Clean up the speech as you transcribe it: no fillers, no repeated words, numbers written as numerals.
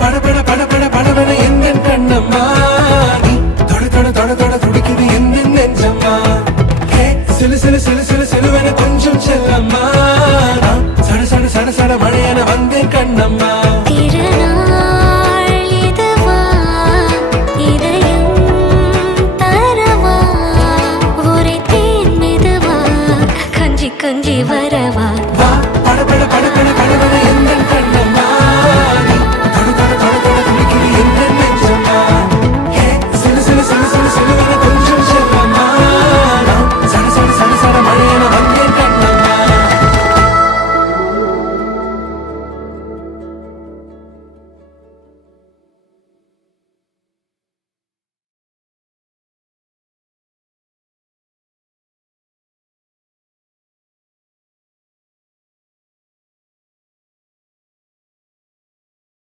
படபட படபட படபட எந்த கண்ணம்மா நீ தொட தொட தொட தொட துடிக்குது எந்த நெஞ்சம்மா சிலு சிலு சிலு சிலு சிலுவென கொஞ்சம் செல்லம்மா சட சட சட சட மழையென வந்தேன் கண்ணம்மா